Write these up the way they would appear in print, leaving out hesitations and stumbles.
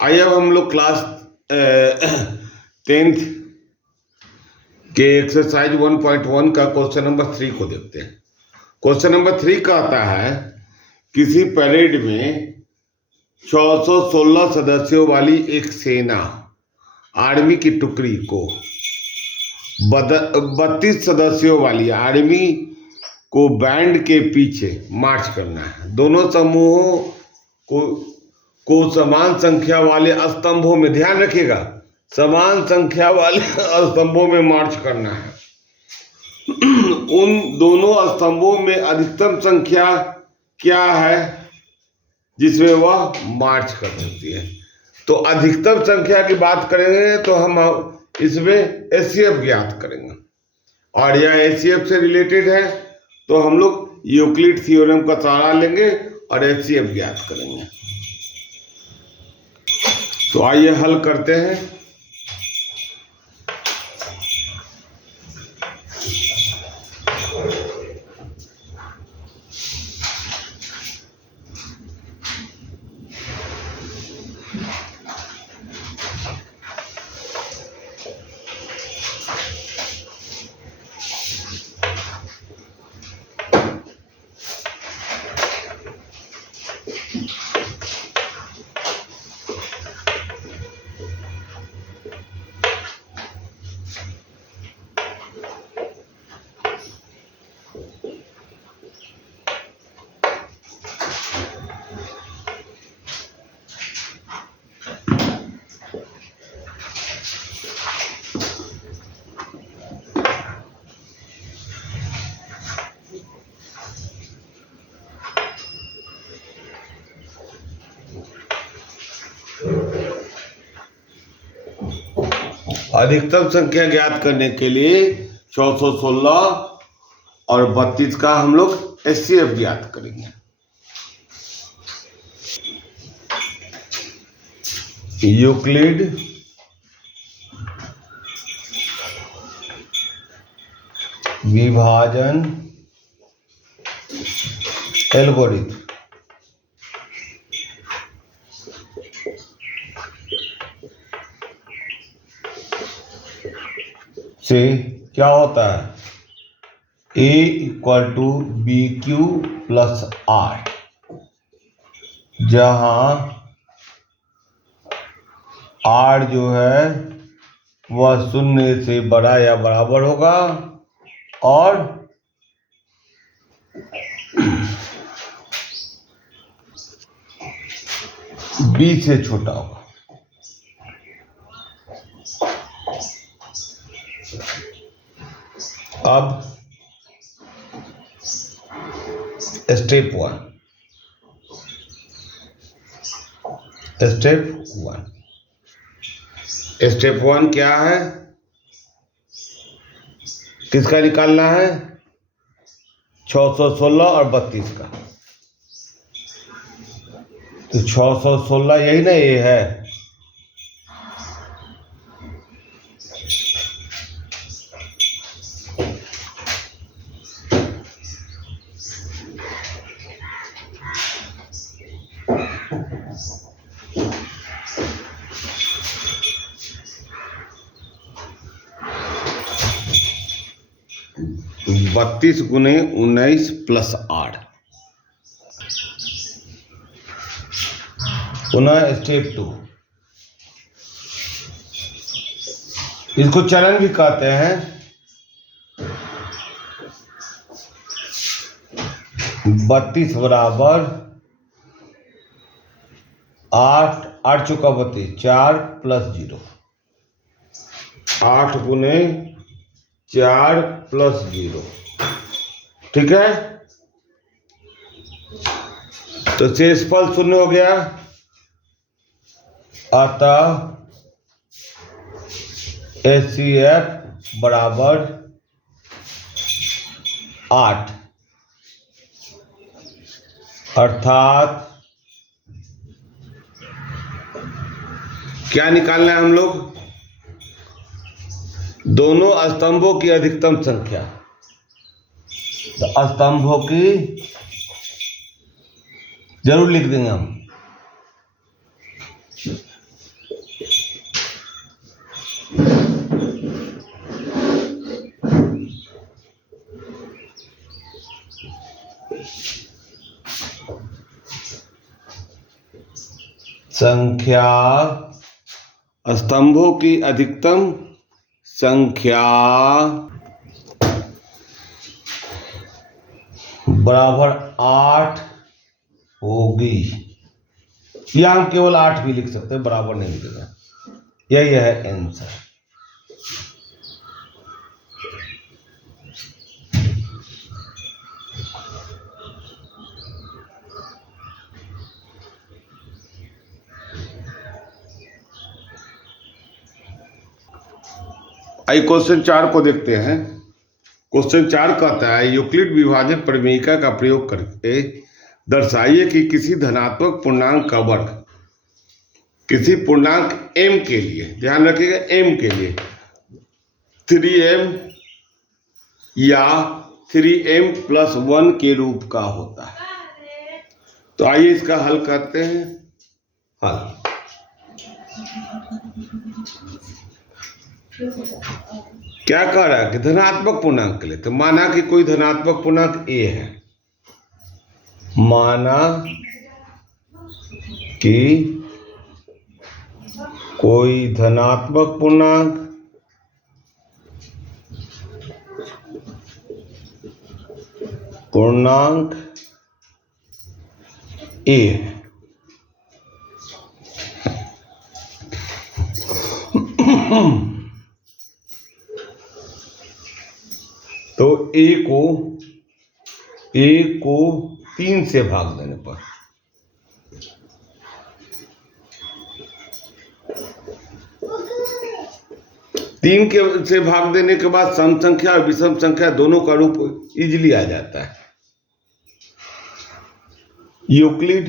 आइए अब हम लोग क्लास 10th के एक्सरसाइज 1.1 का क्वेश्चन नंबर 3 को देखते हैं। क्वेश्चन नंबर 3 का आता है, किसी परेड में 616 सदस्यों वाली एक सेना आर्मी की टुकड़ी को 32 सदस्यों वाली आर्मी को बैंड के पीछे मार्च करना है। दोनों समूहों को समान संख्या वाले स्तंभों में, ध्यान रखिएगा, समान संख्या वाले स्तंभों में मार्च करना है। उन दोनों स्तंभों में अधिकतम संख्या क्या है जिसमें वह मार्च कर सकती है? तो अधिकतम संख्या की बात करेंगे तो हम इसमें एचसीएफ ज्ञात करेंगे, और यह एचसीएफ से रिलेटेड है तो हम लोग यूक्लिड थ्योरम का सहारा लेंगे और एचसीएफ ज्ञात करेंगे। तो आइए हल करते हैं। अधिकतम संख्या ज्ञात करने के लिए 616 और 32 का हम लोग एचसीएफ ज्ञात करेंगे। यूक्लिड विभाजन एल्गोरिथम से क्या होता है? A = BQ + R, जहां R जो है वह 0 से बड़ा या बराबर होगा और B से छोटा होगा। अब स्टेप 1 क्या है? किसका निकालना है? 616 और 32 का। तो 616 यही ना ये है, बत्तीस गुने 19 + 8। पुनः स्टेप 2, इसको चलन भी कहते हैं। 32 बराबर 8, 8 चौका 32, 4 + 0, 8 गुने 4 + 0, ठीक है। तो शेषफल 0 हो गया, अतः एचसीएफ बराबर 8, अर्थात क्या निकालना है हम लोग? दोनों स्तंभों की अधिकतम संख्या। तो स्तंभों की जरूर लिख देंगे हम। संख्या, स्तंभों की अधिकतम संख्या बराबर 8 होगी। या हम केवल 8 भी लिख सकते हैं, बराबर नहीं लिखेगा। यही है आंसर। आइए क्वेश्चन 4 को देखते हैं। क्वेश्चन 4 कहता है यूक्लिड विभाजन परिमेयिका का प्रयोग करके दर्शाइए कि किसी धनात्मक पूर्णांक का वर्ग किसी पूर्णांक m के लिए, ध्यान रखिएगा m के लिए 3m या 3m+1 के रूप का होता है। तो आइए इसका हल करते हैं। हल क्या कह रहा है कि धनात्मक पूर्णांक के लिए, तो माना कि कोई धनात्मक पूर्णांक a है, माना कि कोई धनात्मक पूर्णांक a है। तो a को 3 से भाग देने पर से भाग देने के बाद सम संख्या और विषम संख्या दोनों का रूप इजीली आ जाता है। यूक्लिड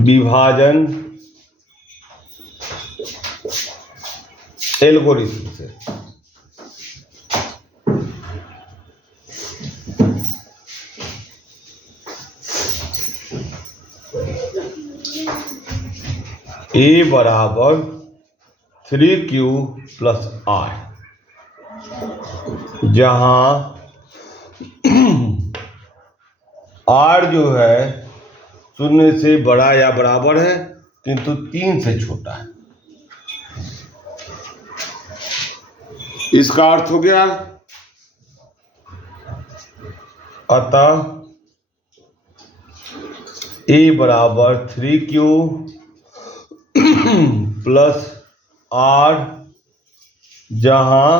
विभाजन एल्गोरिथम से a बराबर 3q + r, जहां r जो है 0 से बड़ा या बराबर है किंतु 3 से छोटा है। इसका अर्थ हो गया, अतः a बराबर 3q + r, जहां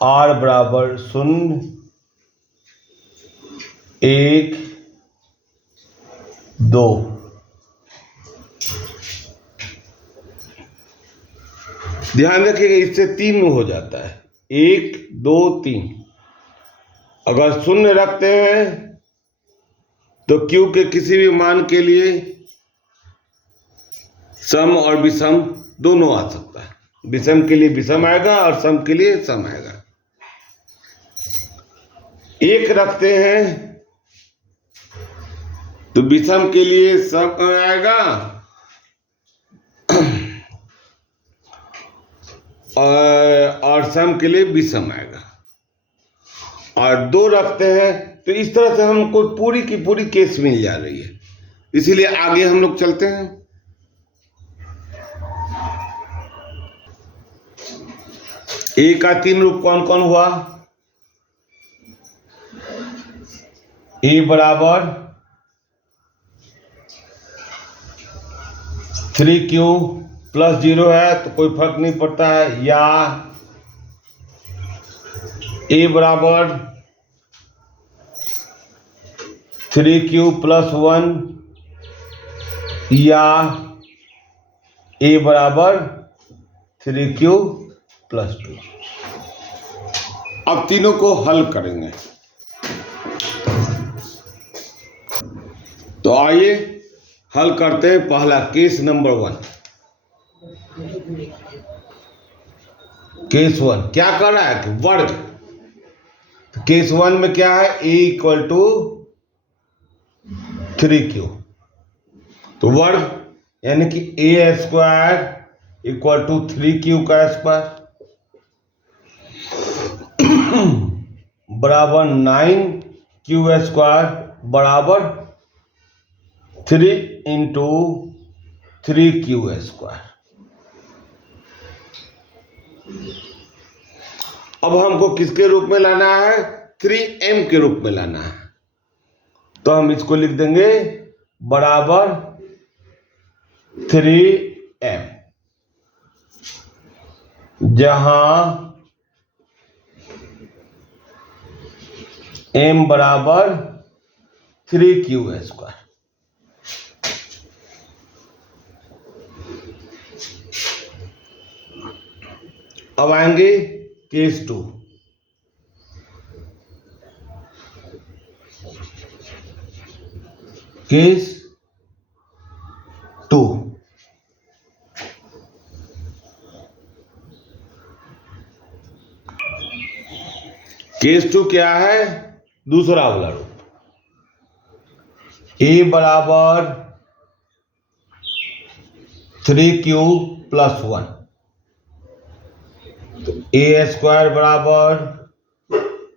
r बराबर 0, 1, 2। ध्यान रखिएगा इससे 3 हो जाता है, 1, 2, 3। अगर 0 रखते हैं तो q के किसी भी मान के लिए सम और विषम दोनों आ सकता है। विषम के लिए विषम आएगा और सम के लिए सम आएगा। 1 रखते हैं तो विषम के लिए सम आएगा और सम के लिए विषम आएगा। और 2 रखते हैं तो इस तरह से हमको पूरी की पूरी केस मिल जा रही है। इसीलिए आगे हम लोग चलते हैं। a का 3 रूप कौन कौन हुआ? a बराबर 3q + 0 है तो कोई फर्क नहीं पड़ता है, या a बराबर 3q + 1, या a बराबर 3q + 2। अब तीनों को हल करेंगे। तो आइए हल करते हैं। पहला केस नंबर 1। केस 1 क्या कर रहा है कि वर्ग। तो केस 1 में क्या है, a = 3q, तो वर्ग यानी कि a² = 3q² बराबर 9q² बराबर 3 इंटू 3q²। अब हमको किसके रूप में लाना है? 3m के रूप में लाना है। तो हम इसको लिख देंगे बराबर 3m, जहां m बराबर 3q²। अब आएंगे केस 2। केस 2, केस 2 क्या है? दूसरा वाला रूप, a बराबर 3q+1, तो a² बराबर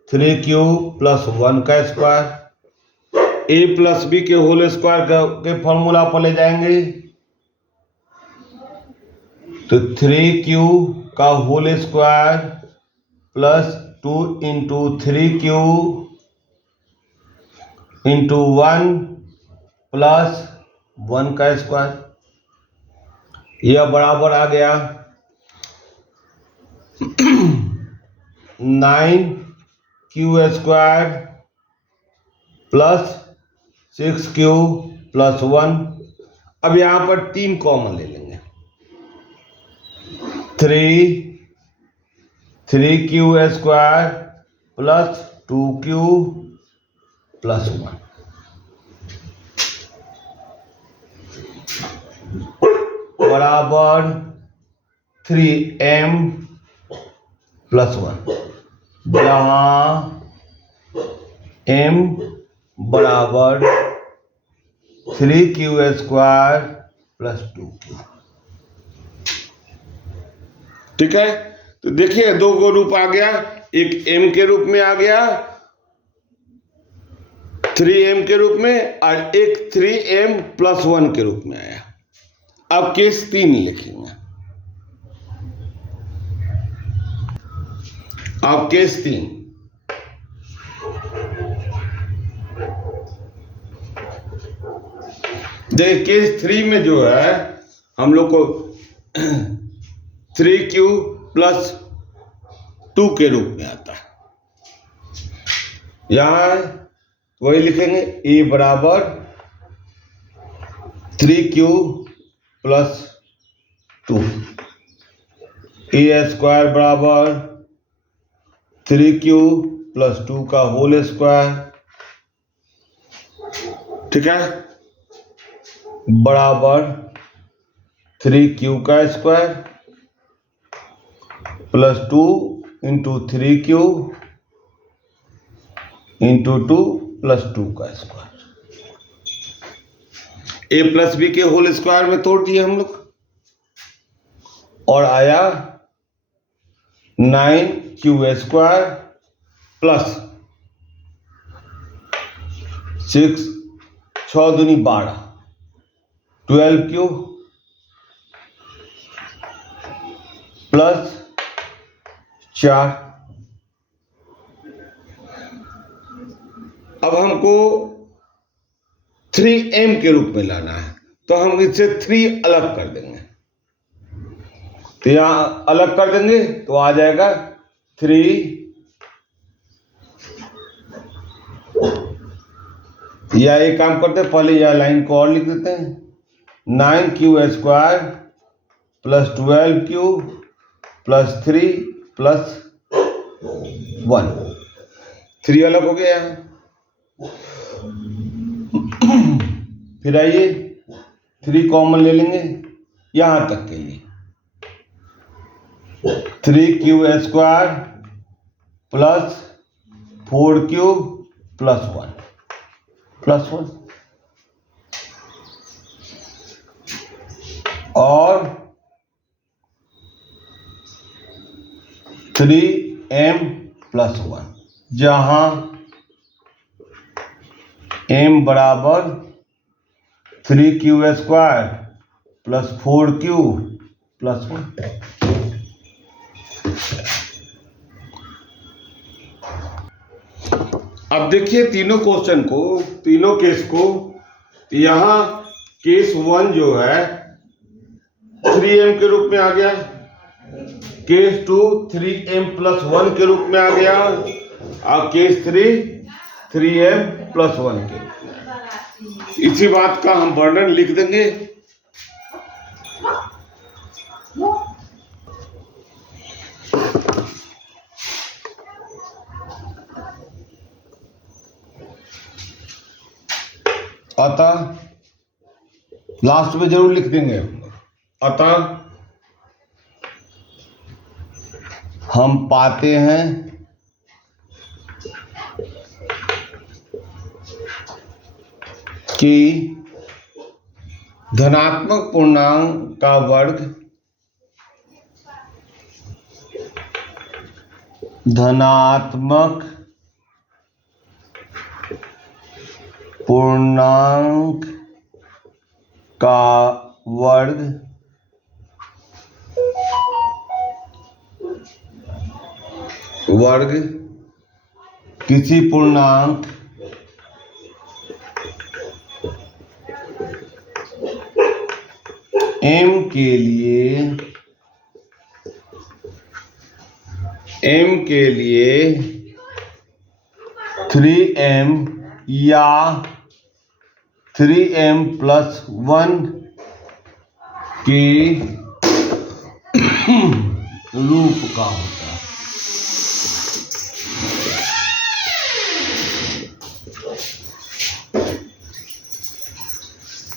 3q+1²। a प्लस बी के होल स्क्वायर के फॉर्मूला पर ले जाएंगे, तो 3q का whole square plus 2 into 3q into 1 plus 1²। यह बराबर आ गया 9q² प्लस 6q+1। अब यहां पर 3 कॉमन ले लेंगे, 3q² प्लस 2q+1 बराबर 3m+1, जहां m बराबर 3q² प्लस 2q। ठीक है, तो देखिए दो को रूप आ गया, एक m के रूप में आ गया 3m के रूप में, और एक 3m+1 के रूप में आया। अब केस 3 लिखेंगे। अब केस 3, देखिए केस 3 में जो है हम लोग को 3q+2 के रूप में आता है। यहां वही लिखेंगे, a बराबर 3q+2, a² बराबर 3q+2 का होल स्क्वायर, ठीक है, बराबर 3q² plus 2 into 3q into 2 plus 2²। a plus b के होल स्क्वायर में तोड़ दिए हम लोग, और आया 9q² प्लस 6 दूनी 12, 12q प्लस 4। अब हमको 3m के रूप में लाना है, तो हम इससे 3 अलग कर देंगे, तो यहां अलग कर देंगे तो आ जाएगा 3, या एक काम करते हैं, पहले यह लाइन को और लिख देते हैं, 9q² plus 12q plus 3 plus 1, 3 अलग हो गया। फिर आइए 3 कॉमन ले लेंगे यहां तक के लिए, 3q² प्लस 4q प्लस 1 और 3m+1, जहां m बराबर 3q² प्लस 4q प्लस 1। अब देखिए तीनों क्वेश्चन को, तीनों केस को। यहां केस 1 जो है 3m के रूप में आ गया, केस 2 3m प्लस 1 के रूप में आ गया, और केस 3 3m प्लस 1 के रूप में आ गया। इसी बात का हम वर्णन लिख देंगे। अतः लास्ट में जरूर लिख देंगे। अतः हम पाते हैं कि धनात्मक पूर्णांक का वर्ग धनात्मक पूर्णांक का वर्ग किसी पूर्णांक m के लिए 3m या 3m प्लस 1 के रूप का होता है।